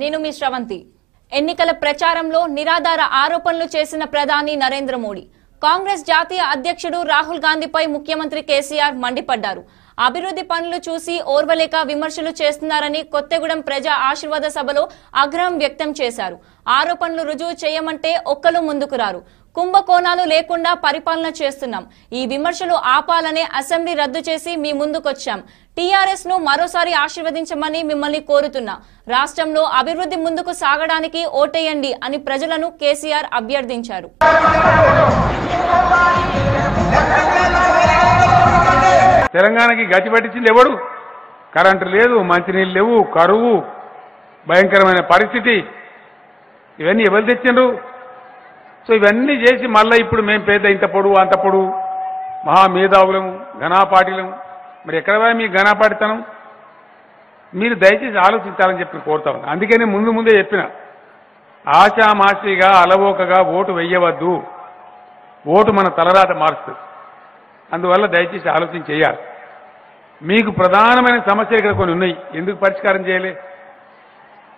నేను మీ శ్రవంతి. ఎన్నికల ప్రచారంలో నిరాధార ఆరోపణలు చేసిన ప్రధాని నరేంద్ర మోడీ. కాంగ్రెస్ జాతీయ అధ్యక్షుడు రాహుల్ గాంధీపై ముఖ్యమంత్రి కేసీఆర్ మండిపడ్డారు. అభివృద్ధి పనులు చూసి ఓర్వలేక విమర్శలు చేస్తున్నారని కొత్తగూడెం ప్రజా ఆశీర్వాద సభలో ఆగ్రహం వ్యక్తం చేశారు. ఆరోపణలు రుజువు చేయమంటే ఒక్కరు ముందుకు రారు. కుంభకోణాలు లేకుండా పరిపాలన చేస్తున్నాం. ఈ విమర్శలు ఆపాలనే అసెంబ్లీ రద్దు చేసి మీ ముందుకొచ్చాం. టీఆర్ఎస్ను మరోసారి ఆశీర్వదించమని మిమ్మల్ని కోరుతున్నా. రాష్ట్రంలో అభివృద్ధి ముందుకు సాగడానికి ఓటేయండి అని ప్రజలను కేసీఆర్ అభ్యర్థించారు. తెలంగాణకి గతి పట్టించింది ఎవడు? కరెంటు లేదు మంచినీళ్ళు లేవు కరువు భయంకరమైన పరిస్థితి. ఇవన్నీ ఎవరు తెచ్చిండ్రు? సో ఇవన్నీ చేసి మళ్ళీ ఇప్పుడు మేము పేద ఇంత పొడువు అంత పొడువు. మహామేధావులం ఘనాపాటిలము. మరి ఎక్కడ మీ ఘనాపాటితనం? మీరు దయచేసి ఆలోచించాలని చెప్పి కోరుతా అందుకని ముందు ముందే చెప్పిన. ఆశామాషిగా అలవోకగా ఓటు వెయ్యవద్దు. ఓటు మన తలరాట మారుస్తుంది. అందువల్ల దయచేసి ఆలోచన చేయాలి. మీకు ప్రధానమైన సమస్యలు ఇక్కడ కొన్ని ఉన్నాయి. ఎందుకు పరిష్కారం చేయలే?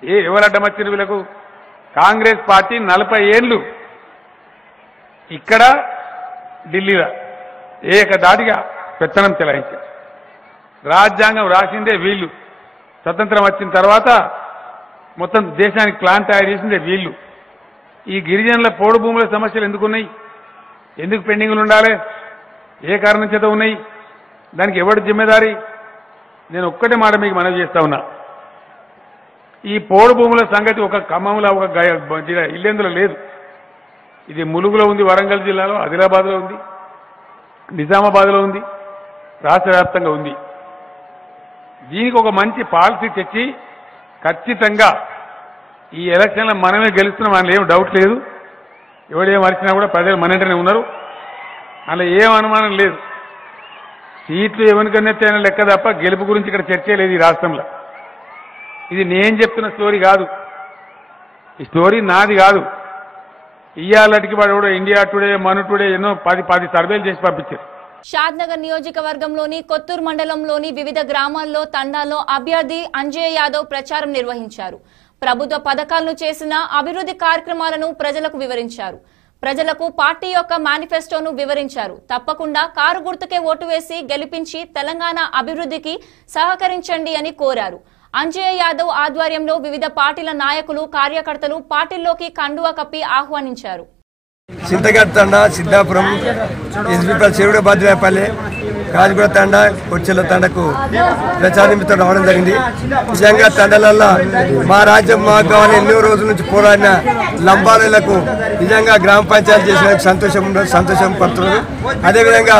ఏ ఎవరు అడ్డమచ్చిన వీళ్ళకు? కాంగ్రెస్ పార్టీ నలభై ఏళ్ళు ఇక్కడ ఢిల్లీలో ఏకదాటిగా పెత్తనం చెలాయించారు. రాజ్యాంగం రాసిందే వీళ్ళు. స్వతంత్రం వచ్చిన తర్వాత మొత్తం దేశానికి ప్లాన్ తయారు చేసిందే వీళ్ళు. ఈ గిరిజనుల పోడు భూముల సమస్యలు ఎందుకున్నాయి? ఎందుకు పెండింగ్లు ఉండాలి? ఏ కారణం చేత ఉన్నాయి? దానికి ఎవడు జిమ్మెదారి నేను ఒక్కటే మాట మీకు మనవి చేస్తా ఉన్నా. ఈ పోడు భూముల సంగతి ఒక ఖమ్మంలో ఒక ఇల్లెందులో లేదు. ఇది ములుగులో ఉంది వరంగల్ జిల్లాలో ఆదిలాబాద్లో ఉంది నిజామాబాద్లో ఉంది రాష్ట్ర వ్యాప్తంగా ఉంది. దీనికి ఒక మంచి పాలసీ తెచ్చి ఖచ్చితంగా ఈ ఎలక్షన్లో మనమే గెలుస్తున్నాం అందులో ఏం డౌట్ లేదు. ఎవడేం అరిచినా కూడా ప్రజలు మన వెంటనే ఉన్నారు. అలా ఏం అనుమానం లేదు. సీట్లు ఎవరికన్నెత్తైనా లెక్క తప్ప గెలుపు గురించి ఇక్కడ చర్చే లేదు ఈ రాష్ట్రంలో. ఇది నేను చెప్తున్న స్టోరీ కాదు. ఈ స్టోరీ నాది కాదు. ఇయ్యాలటికి వాడు కూడా ఇండియా టుడే మను టుడే ఎన్నో పది పది సర్వేలు చేసి పంపించారు. షాద్నగర్ నియోజకవర్గంలోని కొత్తూరు మండలంలోని వివిధ గ్రామాల్లో తండాల్లో అభ్యర్థి అంజయ్ యాదవ్ ప్రచారం నిర్వహించారు. ప్రభుత్వ పథకాలను చేసిన అభివృద్ధి కార్యక్రమాలను ప్రజలకు వివరించారు. ప్రజలకు పార్టీ యొక్క మేనిఫెస్టోను వివరించారు. తప్పకుండా కారు గుర్తుకే ఓటు వేసి గెలిపించి తెలంగాణ అభివృద్ధికి సహకరించండి అని కోరారు. అంజయ్య యాదవ్ ఆధ్వర్యంలో వివిధ పార్టీల నాయకులు కార్యకర్తలు పార్టీల్లోకి కండువా కప్పి ఆహ్వానించారు. చింతగడ్ తండ సిద్ధాపురం ఎస్బీపల్ చెరువుడ బాధ్యపల్లి కాజిగూడ తండ కొచ్చెల తండకు ప్రచార నిమిత్తం రావడం జరిగింది. నిజంగా తండలల్లో మా రాజ్యం మాకు కావాలి ఎన్నో రోజుల నుంచి పోరాడిన లంబాలకు నిజంగా గ్రామ పంచాయతీ చేసిన సంతోషం ఉన్నది, సంతోషం పడుతున్నారు అదేవిధంగా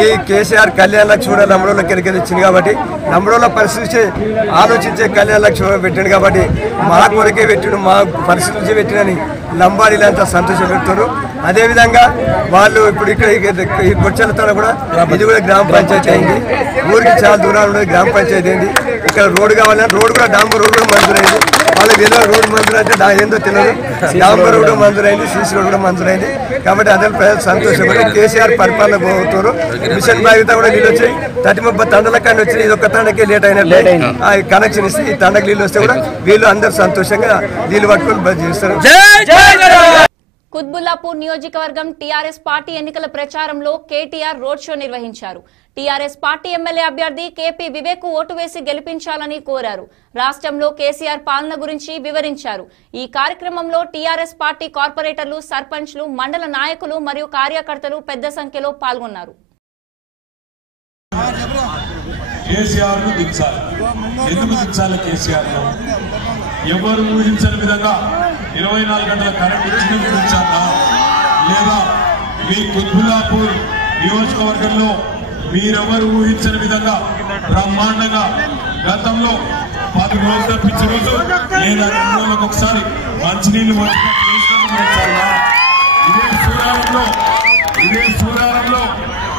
ఈ కేసీఆర్ కళ్యాణ లక్ష్మి కూడా లంబడోళ్ళకి ఎరికలు ఇచ్చింది కాబట్టి నమ్మడంలో పరిస్థితి ఆలోచించే కళ్యాణ లక్ష్మి పెట్టిండు కాబట్టి మా కొరకే పెట్టిండు మా పరిస్థితి నుంచి పెట్టినని లంబాడీలంతా సంతోషం పెడుతున్నారు అదేవిధంగా వాళ్ళు ఇప్పుడు ఇక్కడ ఈ- కొచ్చెలతో కూడా ఇది కూడా గ్రామ పంచాయతీ అయింది. ఊరికి చాలా దూరాలు ఉన్నది గ్రామ పంచాయతీ అయింది. ఇక్కడ రోడ్డు కావాలంటే రోడ్డు కూడా డాంబర్ రోడ్డు కూడా మంజూరైంది. వాళ్ళకి ఏదో రోడ్డు మంజూరు అంటే దా- ఏందో తెలియదు. డాంబర్ రోడ్డు మంజూరైంది సీసీ రోడ్డు కూడా మంజూరైంది. కాబట్టి అదే ప్రజలు సంతోషపడి కేసీఆర్ పరిపాలన పోతున్నారు. మిషన్ బాధ్యత కూడా నీళ్ళు వచ్చాయి. తటి ముప్పై తండల కానీ వచ్చి ఇది ఒక తండకే లేట్ అయినట్లే. ఆ కనెక్షన్ ఇస్తే ఈ తండకి నీళ్ళు వస్తే కూడా వీళ్ళు అందరూ సంతోషంగా నీళ్ళు పట్టుకొని బస్ చేస్తారు. కుత్బుల్లాపూర్ నియోజకవర్గం టీఆర్ఎస్ పార్టీ ఎన్నికల ప్రచారంలో కేటీఆర్ రోడ్ షో నిర్వహించారు. టీఆర్ఎస్ పార్టీ ఎమ్మెల్యే అభ్యర్థి కేపీ వివేక్ ఓటు వేసి గెలిపించాలని కోరారు. రాష్ట్రంలో కేసీఆర్ పాలన గురించి వివరించారు. ఈ కార్యక్రమంలో టీఆర్ఎస్ పార్టీ కార్పొరేటర్లు సర్పంచ్లు మండల నాయకులు మరియు కార్యకర్తలు పెద్ద సంఖ్యలో పాల్గొన్నారు. కేసీఆర్ను దించాలి. ఎందుకు దించాలి కేసీఆర్ ఎవరు ఊహించని విధంగా ఇరవై నాలుగు గంటల కరెంట్ ఇచ్చినందుకు లేదా మీ కుత్బుల్లాపూర్ నియోజకవర్గంలో మీరెవరు ఊహించని విధంగా బ్రహ్మాండంగా గతంలో పది రోజులు తప్పించే రోజు లేదా రెండు రోజులకు ఒకసారి మంచినీళ్ళు ఇదే సూరారంలో ఇదే సూరారంలో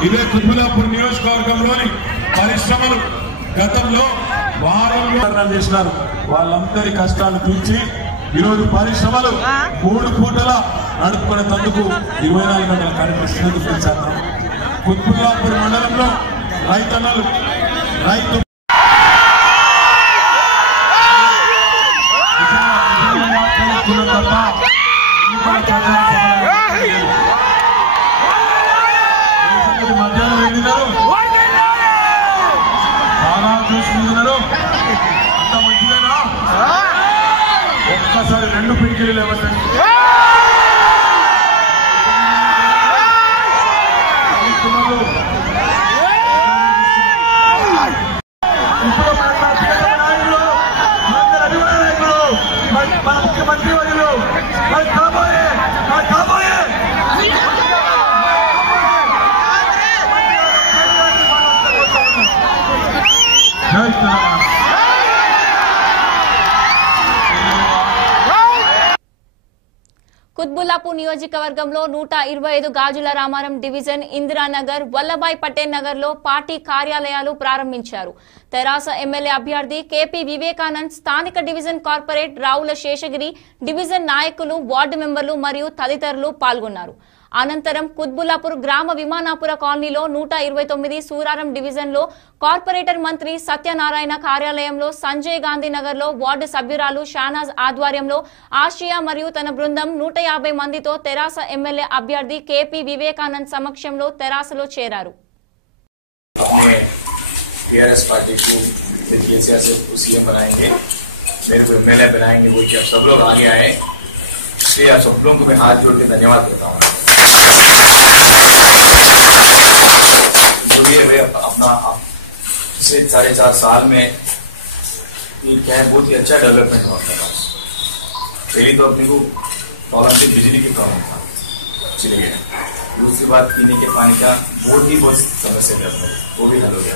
ఇదే కుత్బులాపూర్ నియోజకవర్గంలోని పరిశ్రమలు గతంలో వారంలో చేసినారు. వాళ్ళందరి కష్టాలు తీర్చి ఈరోజు పరిశ్రమలు మూడు పూటల నడుపుకునేందుకు ఇరవై నాలుగు గంటల ఇస్తున్నందుకు పెంచారు కుత్బుల్లాపూర్ మండలంలో రైతన్నలు రైతు కుత్బుల్లాపూర్ నియోజకవర్గంలో నూట ఇరవై ఐదు గాజుల రామారం డివిజన్ ఇందిరానగర్ వల్లభాయ్ పటేల్ నగర్లో పార్టీ కార్యాలయాలు ప్రారంభించారు. తెరాస ఎమ్మెల్యే అభ్యర్థి కేపీ వివేకానంద్ స్థానిక division corporate Ravula Seshagiri division నాయకులు వార్డు మెంబర్లు మరియు తదితరులు పాల్గొన్నారు. అనంతరం కుత్బుల్లాపూర్ గ్రామ విమానాపుర కాలనీలో నూట ఇరవై తొమ్మిది సూరారం డివిజన్ లో కార్పొరేటర్ మంత్రి సత్యనారాయణ కార్యాలయంలో సంజయ్ గాంధీ నగర్ లో వార్డు సభ్యురాలు షానాజ్ ఆధ్వర్యంలో ఆసియా మరియు తన బృందం నూట యాభై మందితో తెరాస ఎమ్మెల్యే అభ్యర్థి కేపీ వివేకానంద్ సమక్షంలో తెరాసలో చేరారు अपने टीआरएस पार्टी को विद केसीआर से सीएम बनाएंगे मेरे को एमएलए बनाएंगे वो कि आप सब लोग आगे आए इसलिए आप सब लोगों को मैं हाथ जोड़ के धन्यवाद देता हूँ जो भी है अपना पिछले साढ़े चार साल में ये क्या है बहुत ही अच्छा डेवलपमेंट हुआ अपने पास पहली तो अपने को प्रॉब्लम थी बिजली की प्रॉब्लम था। चली गया। दूसरी बात, पीने के पानी का बहुत ही बहुत समस्या थी। अपने वो भी हल हो गया।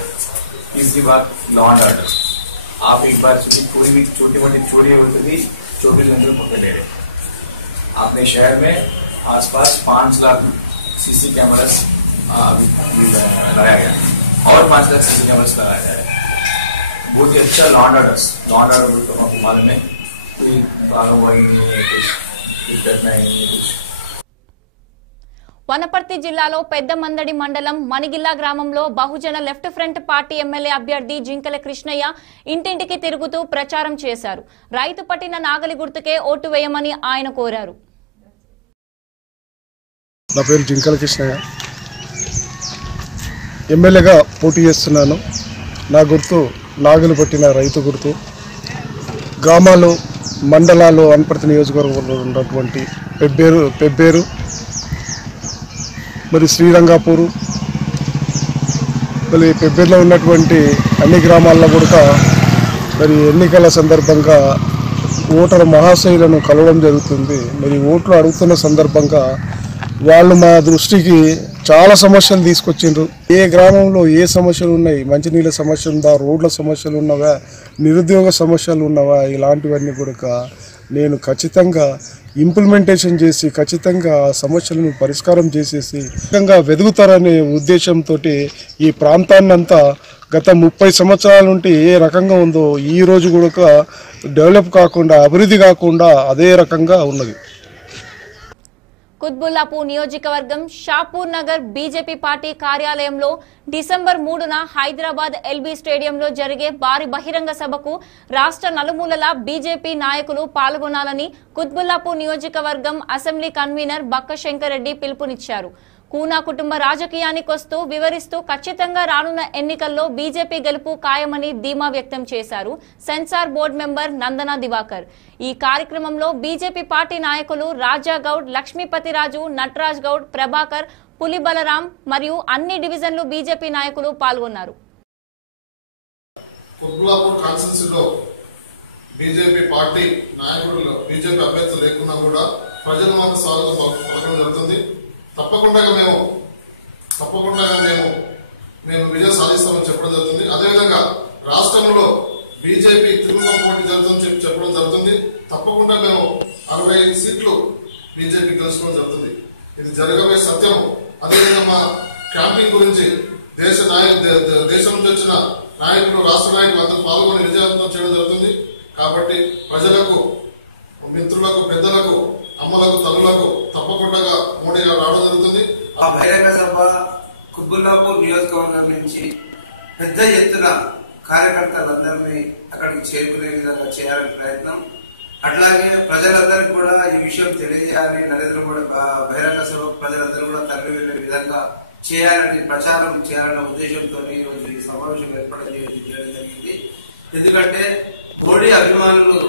तीसरी बात लॉ एंड ऑर्डर आप एक बार छोटी कोई भी छोटी मोटी चोरी होती भी चौबीस में पकड़ ले रहे आपने शहर में आसपास पाँच लाख सीसी अभी लगाया गया और पांच लाख सीसी कैमरास लगाया जाए बहुत ही अच्छा law and order law and order तो आपको मालूम है कोई प्रॉब्लम वही नहीं है कुछ दिक्कत नहीं है कुछ వనపర్తి జిల్లాలో పెద్దమందడి మండలం మణిగిల్ల గ్రామంలో Bahujan left front party MLA అభ్యర్థి జింకల కృష్ణయ్య ఇంటింటికి తిరుగుతూ ప్రచారం చేశారు రైతు పట్టిన నాగలి గుర్తుకే ఓటు వేయమని ఆయన కోరారు నా పేరు జింకల కృష్ణయ్య ఎమ్మెల్యేగా పోటీ చేస్తున్నాను. నా గుర్తు నాగులు పట్టిన రైతు గుర్తు. గ్రామాలు మండలాలు వనపర్తి నియోజకవర్గంలో ఉన్నటువంటి పెబ్బేరు పెబ్బేరు మరి శ్రీరంగాపూరు మరి పెబ్బేరులో ఉన్నటువంటి అన్ని గ్రామాల్లో కూడా మరి ఎన్నికల సందర్భంగా ఓటర్ మహాశైలను కలవడం జరుగుతుంది. మరి ఓట్లు అడుగుతున్న సందర్భంగా వాళ్ళు మా దృష్టికి చాలా సమస్యలు తీసుకొచ్చిండ్రు. ఏ గ్రామంలో ఏ సమస్యలు ఉన్నాయి? మంచినీళ్ళ సమస్య ఉందా? రోడ్ల సమస్యలు ఉన్నవా? నిరుద్యోగ సమస్యలు ఉన్నవా? ఇలాంటివన్నీ కూడా నేను ఖచ్చితంగా ఇంప్లిమెంటేషన్ చేసి ఖచ్చితంగా సమస్యలను పరిష్కారం చేసేసి ఖచ్చితంగా వెదుగుతారనే ఉద్దేశంతో ఈ ప్రాంతాన్నంతా గత ముప్పై సంవత్సరాల నుండి ఏ రకంగా ఉందో ఈ రోజు కూడా డెవలప్ కాకుండా అభివృద్ధి కాకుండా అదే రకంగా ఉన్నది. కుత్బుల్లాపూర్ నియోజకవర్గం షాపూర్ నగర్ బీజేపీ పార్టీ కార్యాలయంలో డిసెంబర్ మూడున హైదరాబాద్ ఎల్బీ స్టేడియంలో జరిగే భారీ బహిరంగ సభకు రాష్ట్ర నలుమూలల బీజేపీ నాయకులు పాల్గొనాలని కుత్బుల్లాపూర్ నియోజకవర్గం అసెంబ్లీ కన్వీనర్ బక్క శంకరెడ్డి పిలుపునిచ్చారు. కూనా కుటుంబ రాజకీయానికొస్తూ వివరిస్తూ ఖచ్చితంగా రానున్న ఎన్నికల్లో బీజేపీ గెలుపు ఖాయమని ధీమా వ్యక్తం చేశారు censor board member Nandana Diwakar. ఈ కార్యక్రమంలో బీజేపీ పార్టీ నాయకులు రాజా గౌడ్ లక్ష్మీపతిరాజు నటరాజ్ గౌడ్ ప్రభాకర్ పులి బలరాం మరియు అన్ని డివిజన్లు బీజేపీ నాయకులు పాల్గొన్నారు. కాన్స్టిట్యూన్సీలో బీజేపీ పార్టీ నాయకులు బీజేపీ అభ్యర్థులు లేకున్నా కూడా ప్రజల మాకు స్వాగతం పలకడం జరుగుతుంది. తప్పకుండా మేము తప్పకుండా మేము మేము విజయం సాధిస్తామని చెప్పడం జరుగుతుంది. అదేవిధంగా రాష్ట్రంలో బీజేపీ తిరుగువ పోటీ జరుగుతుందని చెప్పి చెప్పడం జరుగుతుంది. తప్పకుండా మేము అరవై సీట్లు బీజేపీ గెలుచుకోవడం జరుగుతుంది. ఇది జరగబోయే సత్యం. అదేవిధంగా మా క్యాంపింగ్ గురించి దేశ నాయకు దేశం నుంచి వచ్చిన నాయకులు రాష్ట్ర నాయకులు అందరూ పాల్గొని విజయవంతం చేయడం జరుగుతుంది. కాబట్టి ప్రజలకు మిత్రులకు పెద్దలకు అమ్మలకు తల్లులకు తప్పకుండా మోడీగా రావడం జరుగుతుంది. ఆ బహిరంగ సభ కుబుల్లాపూర్ నియోజకవర్గం నుంచి పెద్ద ఎత్తున కార్యకర్తలందరినీ అక్కడికి చేరుకునే విధంగా చేయాలని ప్రయత్నం. అట్లాగే ప్రజలందరికీ కూడా ఈ విషయం తెలియజేయాలి. నరేంద్ర మోడీ బహిరంగ సభ ప్రజలందరూ కూడా తరలి వెళ్ళే విధంగా చేయాలని ప్రచారం చేయాలన్న ఉద్దేశంతో ఈ రోజు ఈ సమావేశం ఏర్పాటు చేయడం జరిగింది. ఎందుకంటే మోడీ అభిమానులు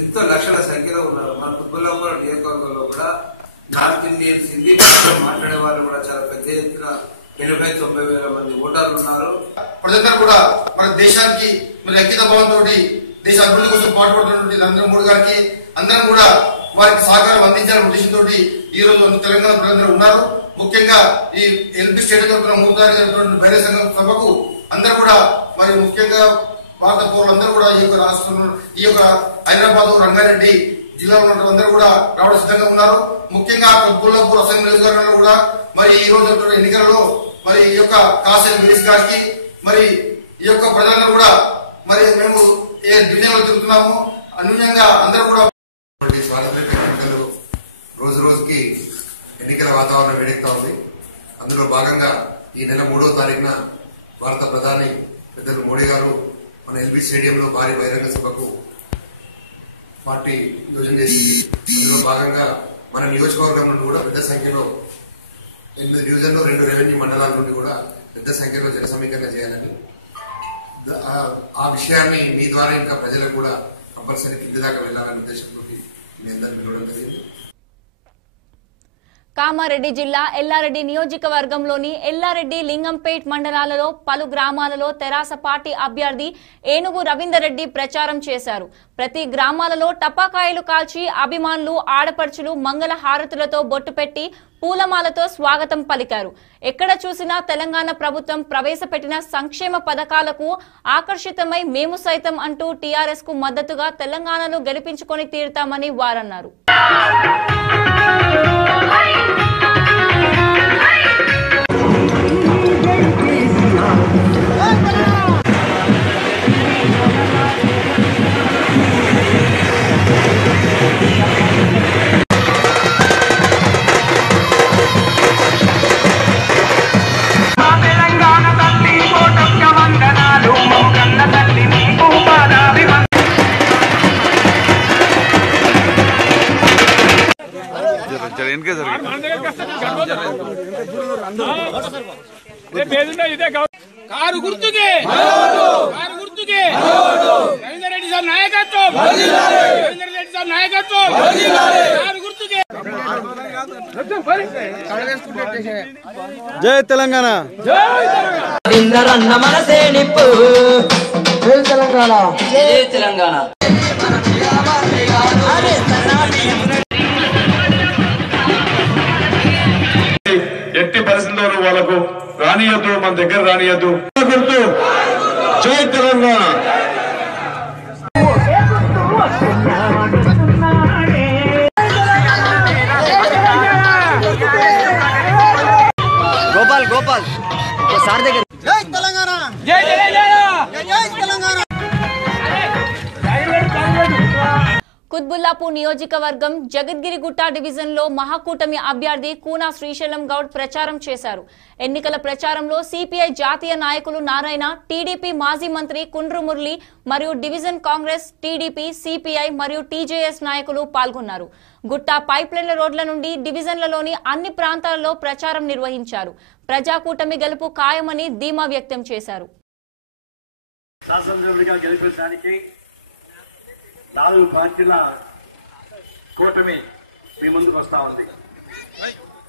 ఎంతో లక్షల సంఖ్యలో ఉన్నారు. మన కుబ్బుల్లాపురం నియోజకవర్గంలో కూడా నార్త్ ఇండియన్స్ హిందీ భాషలో మాట్లాడే వాళ్ళు కూడా చాలా పెద్ద ఎత్తున ఎనభై తొంభై వేల మంది ఓటర్లు ఉన్నారు. ప్రజలందరూ కూడా మన దేశానికి మరి అంకిత భావంతో దేశ అభివృద్ధి కోసం పాటుపడుతున్నటువంటి నరేంద్ర మోడీ గారికి అందరం కూడా వారికి సహకారం అందించాలనే ఉద్దేశంతో ఈ రోజు తెలంగాణ ప్రజలందరూ ఉన్నారు. ముఖ్యంగా ఈ ఎల్పీ స్టేట్ తరఫున మూడు తారీఖు బహిరంగ సంఘం సభకు అందరూ కూడా మరి ముఖ్యంగా భారత పౌరులందరూ కూడా ఈ యొక్క రాష్ట్రంలో ఈ యొక్క హైదరాబాద్ రంగారెడ్డి జిల్లాలో ఉన్న కూడా రావడం సిద్ధంగా ఉన్నారు. ముఖ్యంగా కొల్లాపూర్ అసెంబ్లీ నియోజకవర్గంలో కూడా మరి ఈ రోజు ఎన్నికలలో మరి ఈ యొక్క కాసే వీరేష్ గారికి మరి ఈ యొక్క ప్రజలందరూ కూడా మరి మేము ఏ డివిజన్లో తిరుగుతున్నాము. అన్యూన్యంగా అందరూ కూడా ఎన్నికలు రోజు రోజుకి ఎన్నికల వాతావరణం వేడెక్తా ఉంది. అందులో భాగంగా ఈ నెల మూడో తారీఖున భారత ప్రధాని పెద్దలు మోడీ గారు మన ఎల్బీ స్టేడియంలో భారీ బహిరంగ సభకు పార్టీ యోజన చేసింది. అందులో భాగంగా మన నియోజకవర్గం నుండి కూడా పెద్ద సంఖ్యలో ఎనిమిది డివిజన్లు రెండు రెవెన్యూ మండలాల నుండి కూడా పెద్ద సంఖ్యలో జన సమీకరణ చేయాలని. ఆ- విషయాన్ని మీ ద్వారా ఇంకా ప్రజలకు కూడా కంపల్సరీ కింది దాకా వెళ్ళాలనే ఉద్దేశంతో మీ అందరిని పిలవడం జరిగింది. కామారెడ్డి జిల్లా ఎల్లారెడ్డి నియోజకవర్గంలోని ఎల్లారెడ్డి లింగంపేట్ మండలాలలో పలు గ్రామాలలో తెరాస పార్టీ అభ్యర్థి ఏనుగు రవీందర్ రెడ్డి ప్రచారం చేశారు. ప్రతి గ్రామాలలో టపాకాయలు కాల్చి అభిమానులు ఆడపడుచులు మంగళ హారతులతో బొట్టు పెట్టి పూలమాలతో స్వాగతం పలికారు. ఎక్కడ చూసినా తెలంగాణ ప్రభుత్వం ప్రవేశపెట్టిన సంక్షేమ పథకాలకు ఆకర్షితమై మేము సైతం అంటూ టీఆర్ఎస్కు మద్దతుగా తెలంగాణను గెలిపించుకొని తీరుతామని వారన్నారు. నాయకత్వం. రవీందర్ రెడ్డి సార్ నాయకత్వం. కారు గుర్తుకి. జై తెలంగాణ. ఇందరన్న మనసే నిప్పు. జై తెలంగాణ. జై తెలంగాణ. ఎట్టి పరిస్థితుల్లో వాళ్ళకు రానియద్దు మన దగ్గర రానియద్దు. గుర్తు. జై తెలంగాణ. సార్ దగ్గర జై తెలంగాణ! జై తెలంగాణ! కుత్బుల్లాపూర్ నియోజకవర్గం జగద్గిరిగుట్ట డివిజన్లో మహాకూటమి అభ్యర్థి కూనా శ్రీశైలం గౌడ్ ప్రచారం చేశారు. ఎన్నికల ప్రచారంలో సిపిఐ జాతీయ నాయకులు నారాయణ టీడీపీ మాజీ మంత్రి కుండ్రు మురళి మరియు డివిజన్ కాంగ్రెస్ టీడీపీ సిపిఐ మరియు టీజేఎస్ నాయకులు పాల్గొన్నారు. గుట్ట పైప్లైన్ల రోడ్ల నుండి డివిజన్లలోని అన్ని ప్రాంతాలలో ప్రచారం నిర్వహించారు. ప్రజాకూటమి గెలుపు ఖాయమని ధీమా వ్యక్తం చేశారు. శాసనసభ్యుడిగా గెలిపించడానికి నాలుగు పార్టీల కూటమి మీ ముందుకు వస్తా ఉంది.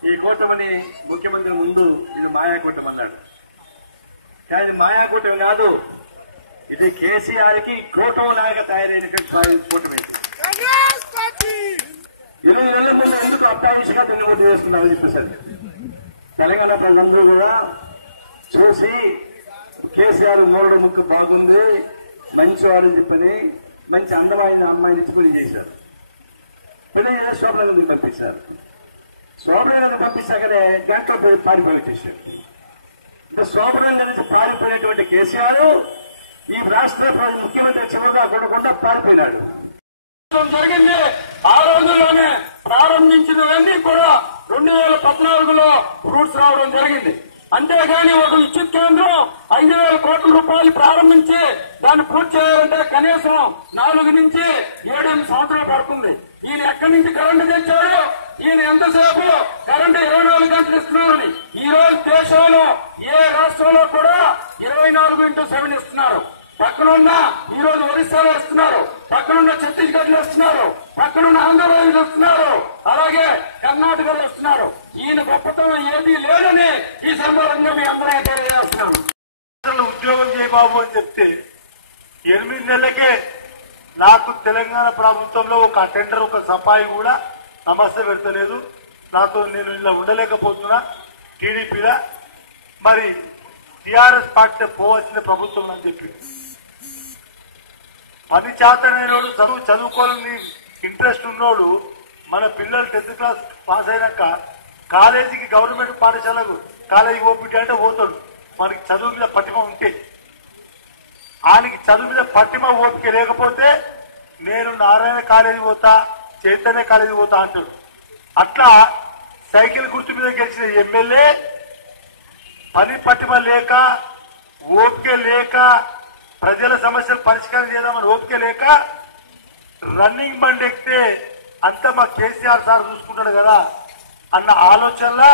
ఈ కూటమిని ముఖ్యమంత్రి ముందు ఇది మాయా కూటమి అన్నాడు. కానీ మాయా కూటమి కాదు ఇది కేసీఆర్కి కూటమి లాగా తయారైనటువంటి కూటమి. ఇరవై నెలల ముందు ఎందుకు అప్పాయిషగా తిరిగి ఓటు చేస్తున్నారని చెప్పేసరి తెలంగాణ ప్రజలందరూ కూడా చూసి కేసీఆర్ మూలడ ముక్క బాగుంది మంచివాడని చెప్పని మంచి అందమైన అమ్మాయిని ఇచ్చి పెళ్ళి చేశారు. పెళ్ళి చేసి శోభనగర్కి పంపించారు? శోభనగర్ పంపించాకనే గంటలో పోయి పారిపోయి చేశారు ఇంకా శోభనగర్ నుంచి పారిపోయినటువంటి కేసీఆర్ ఈ రాష్ట్ర ముఖ్యమంత్రి చివరిగా కొనకుండా పారిపోయినాడు. జరిగింది. ఆ రోజుల్లోనే ప్రారంభించినవన్నీ కూడా రెండు వేల పద్నాలుగులో ఫ్రూట్స్ రావడం జరిగింది. అంతేగాని ఒక విద్యుత్ కేంద్రం ఐదు వేల కోట్ల రూపాయలు ప్రారంభించి దాన్ని పూర్తి చేయాలంటే కనీసం నాలుగు నుంచి ఏడెనిమిది సంవత్సరాలు పడుతుంది. ఈయన ఎక్కడి నుంచి కరెంటు తెచ్చాడు? ఈయన ఎంతసేపు కరెంటు ఇరవై నాలుగు గంటలు ఇస్తున్నారని. ఈ రోజు దేశంలో ఏ రాష్ట్రంలో కూడా ఇరవై నాలుగు ఇంటూ సెవెన్ ఇస్తున్నారు. పక్కనున్న ఈ రోజు ఒరిస్సాలో వస్తున్నారు. పక్కనున్న ఛత్తీస్గఢ్లో వస్తున్నారు. పక్కనున్న ఆంధ్రప్రదేశ్ వస్తున్నారు. అలాగే కర్ణాటకలో వస్తున్నారు. ఈయన గొప్పతనం ఏది లేదని ఈ సందర్భంగా మీ అందరికీ తెలియజేస్తున్నాను. ఉద్యోగం చేయబాబు అని చెప్తే ఎనిమిది నెలలకే నాకు తెలంగాణ ప్రభుత్వంలో ఒక అటెండర్ ఒక సఫాయి కూడా సమస్య పెడతలేదు. నాతో నేను ఇలా ఉండలేకపోతున్నా. టీడీపీలా. మరి టిఆర్ఎస్ పార్టీ పోవాల్సిన ప్రభుత్వం అని చెప్పి. పని చేతనైనోడు చదువు చదువుకోవాలని ఇంట్రెస్ట్ ఉన్నోడు మన పిల్లలు టెన్త్ క్లాస్ పాస్ అయినాక కాలేజీకి గవర్నమెంట్ పాఠశాలకు కాలేజీకి ఓపిటీ అంటే పోతాడు. మనకి చదువు మీద పట్టిమ ఉంటే. ఆయనకి చదువు మీద పట్టిమ ఓపిక లేకపోతే నేను నారాయణ కాలేజీ పోతా చైతన్య కాలేజీ పోతా అంటాడు. అట్లా సైకిల్ గుర్తు మీద గెలిచిన ఎమ్మెల్యే పని పట్టిమ లేక ఓపిక లేక ప్రజల సమస్యలు పరిష్కారం చేద్దామని ఓపిక లేక రన్నింగ్ బండి ఎక్కితే అంతా మా కేసీఆర్ సార్ చూసుకుంటాడు కదా అన్న ఆలోచనలా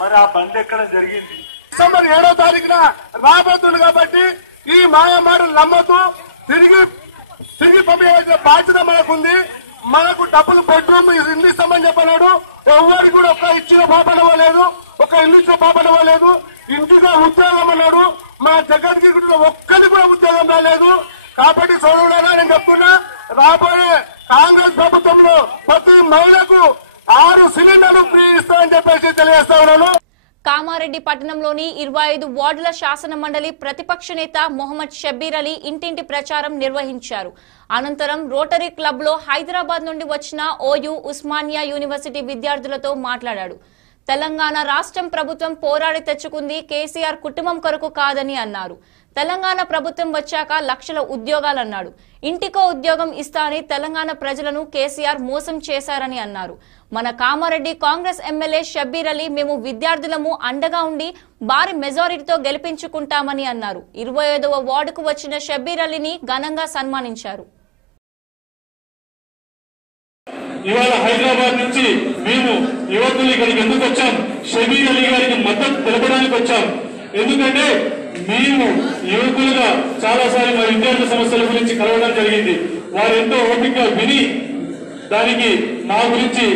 మరి ఆ బండి ఎక్కడం జరిగింది. డిసెంబర్ ఏడో తారీఖున రాబోతుంది కాబట్టి ఈ మాయమాటలు నమ్మొద్దు. తిరిగి తిరిగి పంపించవలసిన బాధ్యత మనకుంది. మనకు డబ్బులు బెడ్రూమ్ ఇల్లు ఇస్తామని చెప్పన్నాడు. ఎవరికి కూడా ఒక ఇచ్చిన పాపనవ్వలేదు ఒక ఇల్లు ఇచ్చిన పాపనవ్వలేదు ఇంటిగా ఉద్యోగం అన్నాడు. మా జగన్కి కూడా కూడా ఉద్యోగం రాలేదు. కాబట్టి సోదరులారా నేను చెప్తున్నా రాబోయే కాంగ్రెస్ ప్రభుత్వంలో ప్రతి మహిళకు ఆరు సిలిండర్లు ఫ్రీ ఇస్తామని చెప్పేసి తెలియజేస్తా ఉన్నాను. కామారెడ్డి పట్టణంలోని ఇరవై ఐదు వార్డుల శాసన మండలి ప్రతిపక్ష నేత మొహమ్మద్ షబ్బీర్ అలీ ఇంటింటి ప్రచారం నిర్వహించారు. అనంతరం రోటరీ క్లబ్లో హైదరాబాద్ నుండి వచ్చిన ఓయూ ఉస్మానియా యూనివర్సిటీ విద్యార్థులతో మాట్లాడాడు. తెలంగాణ రాష్ట్రం ప్రభుత్వం పోరాడి తెచ్చుకుంది కేసీఆర్ కుటుంబం కొరకు కాదని అన్నారు. తెలంగాణ ప్రభుత్వం వచ్చాక లక్షల ఉద్యోగాలన్నాడు. ఇంటికో ఉద్యోగం ఇస్తా అని తెలంగాణ ప్రజలను కేసీఆర్ మోసం చేశారని అన్నారు. మన కామారెడ్డి కాంగ్రెస్ ఎమ్మెల్యే షబ్బీర్ అలీ మేము విద్యార్థులము అండగా ఉండి భారీ మెజారిటీతో గెలిపించుకుంటామని అన్నారు. ఇరవై ఐదవ వార్డుకు వచ్చిన షబ్బీర్ అలీని ఘనంగా సన్మానించారు. ఇవాళ హైదరాబాద్ నుంచి మేము యువకులు ఇక్కడికి ఎందుకు వచ్చాం? షబీర్ అలీ గారికి మద్దతు తెలపడానికి వచ్చాం. ఎందుకంటే మేము యువకులుగా చాలా సార్లు మా విద్యార్థి సమస్యల గురించి కలవడం జరిగింది. వారు ఎంతో ఓపికగా విని దానికి మా గురించి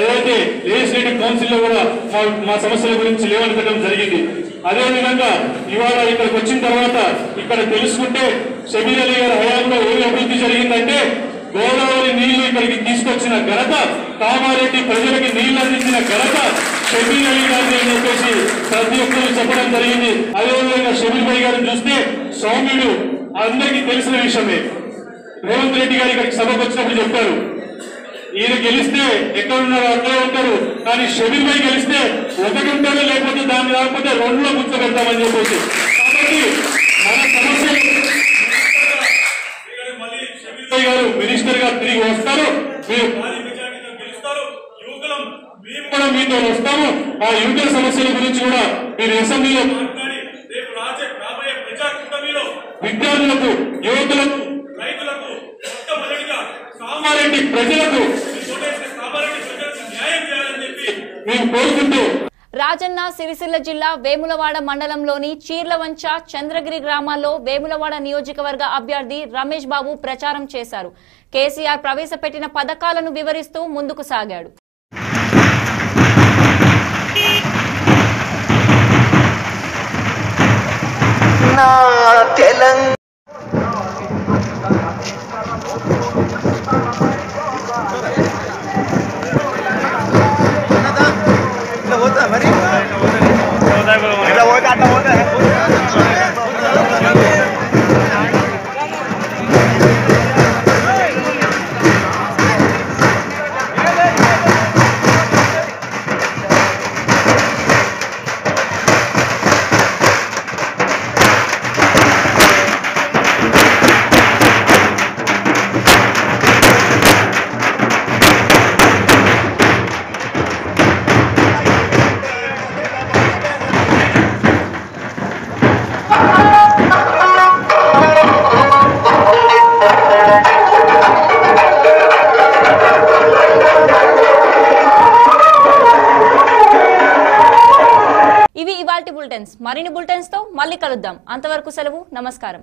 ఏదైతే లెజిస్లేటివ్ కౌన్సిల్లో కూడా మా సమస్యల గురించి లేవనెత్తడం జరిగింది. అదే విధంగా ఇవాళ ఇక్కడికి వచ్చిన తర్వాత ఇక్కడ తెలుసుకుంటే షబీర్ అలీ గారి హయాంలో ఏమి అభివృద్ధి జరిగిందంటే గోదావరి ఇక్కడికి తీసుకొచ్చిన ఘనత కామారెడ్డి ప్రజలకి నీళ్ళు అందించిన ఘనత షబీర్ అలీ గారిని అని చెప్పేసి ప్రతి ఒక్కరు చెప్పడం జరిగింది. అదేవిధంగా షబీర్ భాయ్ గారిని చూస్తే సౌమ్యుడు అందరికీ తెలిసిన విషయమే. రేవంత్ రెడ్డి గారు ఇక్కడికి సభకు వచ్చినప్పుడు చెప్పారు. ఈయన గెలిస్తే ఎక్కడ ఉన్నారో అక్కడే ఉంటారు. కానీ షబీర్ భాయ్ గెలిస్తే ఒకటి ఉంటారో లేకపోతే దాన్ని రాకపోతే రెండులో కూర్చోబెడతామని చెప్పేసి. కాబట్టి మన సమస్యలు భాయ్ గారు మినిస్టర్గా తిరిగి వస్తారు. మేము కూడా మీతో వస్తాము. ఆ యువకుల సమస్యల గురించి కూడా మీరు అసెంబ్లీలో విద్యార్థులకు యువకులకు రైతులకు ప్రజలకు రాజన్న సిరిసిల్ల జిల్లా వేములవాడ మండలంలోని చీర్లవంచ చంద్రగిరి గ్రామాల్లో వేములవాడ నియోజకవర్గ అభ్యర్థి రమేష్ బాబు ప్రచారం చేశారు. కేసీఆర్ ప్రవేశపెట్టిన పథకాలను వివరిస్తూ ముందుకు సాగాడు. Telangana Thank you. మరిన్ని బులెటిన్స్తో మళ్ళీ కలుద్దాం. అంతవరకు సెలవు నమస్కారం.